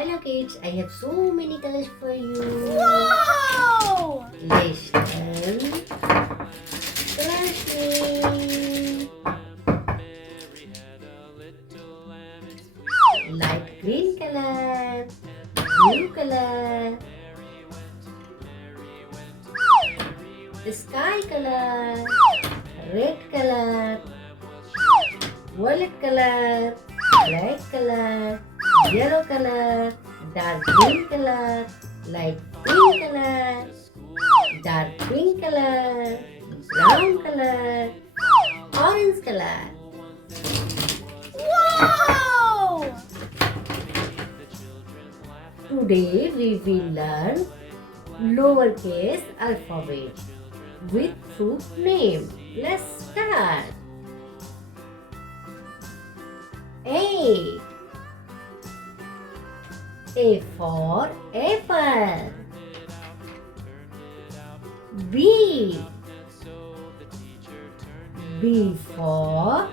Hello kids, I have so many colors for you. Whoa! Listen closely. Light green color, blue color, sky color, red color, violet color, black color, yellow color, dark green color, light pink color, dark pink color, brown color, orange color. Whoa! Today we will learn lowercase alphabet with fruit name. Let's start. A for apple. B for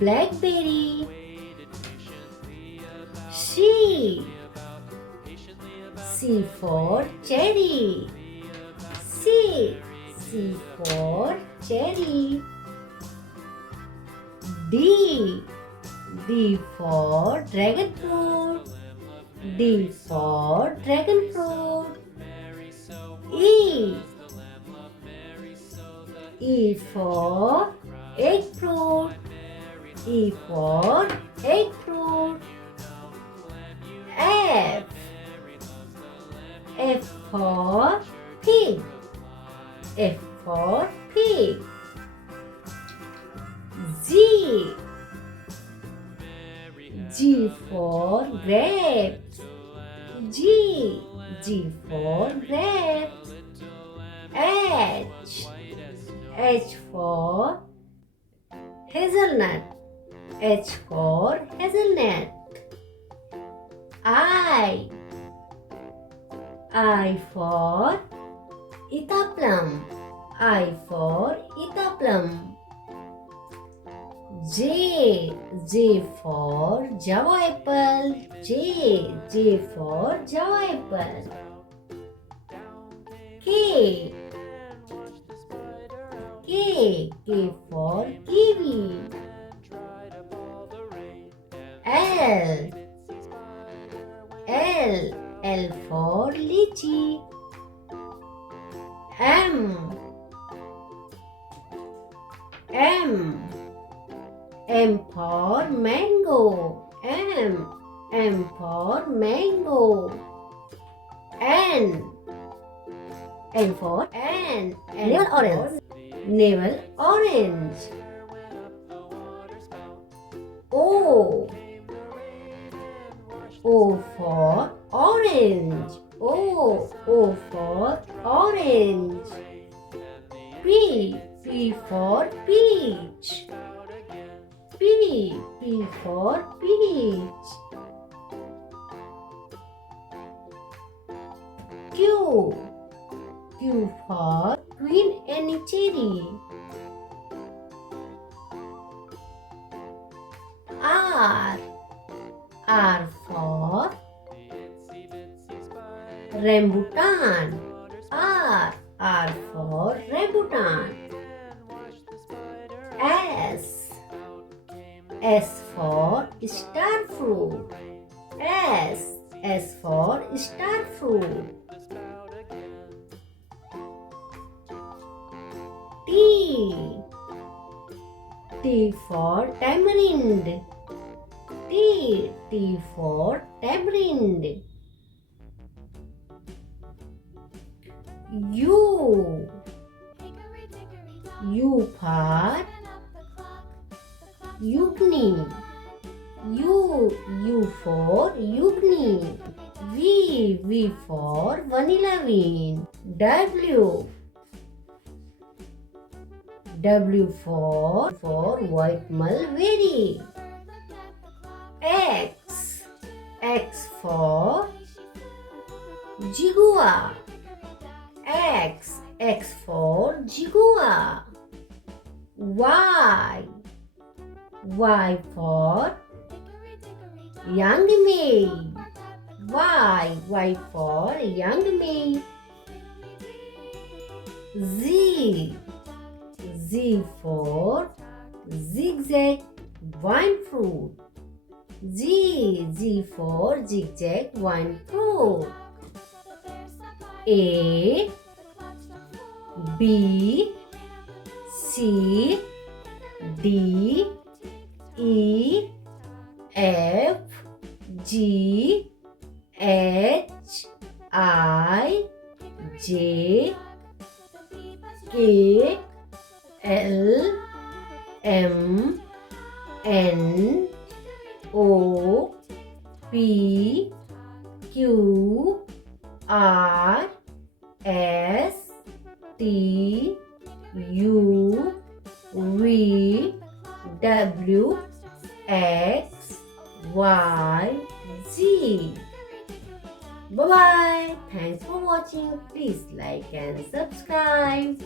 blackberry. C for cherry. C for cherry. D for dragon fruit. D for dragon fruit. E for egg fruit. E for egg fruit. F for pig. F for pig. G for grapes. G for grapes. H for hazelnut. H for hazelnut. I for Ethaplum. I for Ethaplum. J for Java apple. J for Java apple. K for kiwi. L for Litchi. M for mango. M for mango. N for navel orange. Navel orange. O for orange. O for orange. P for peach. P for peach. Q for queen and cherry. R for rambutan. R for rambutan. S for star fruit. S for star fruit. T for tamarind. T for tamarind. U for yukni. U for yukni. V for vanilla bean. W for white mulberry. X for Guava. X for Guava. Y for young maid. Y. Y for young me. Z. Z for zigzag vine fruit. Z. Z for zigzag vine fruit. A. B. C. D. E. F. G. H. I. J. K. L. M. N. O. P. Q. R. S. T. U. V. W. X. Y. Z. Bye bye. Thanks for watching. Please like and subscribe.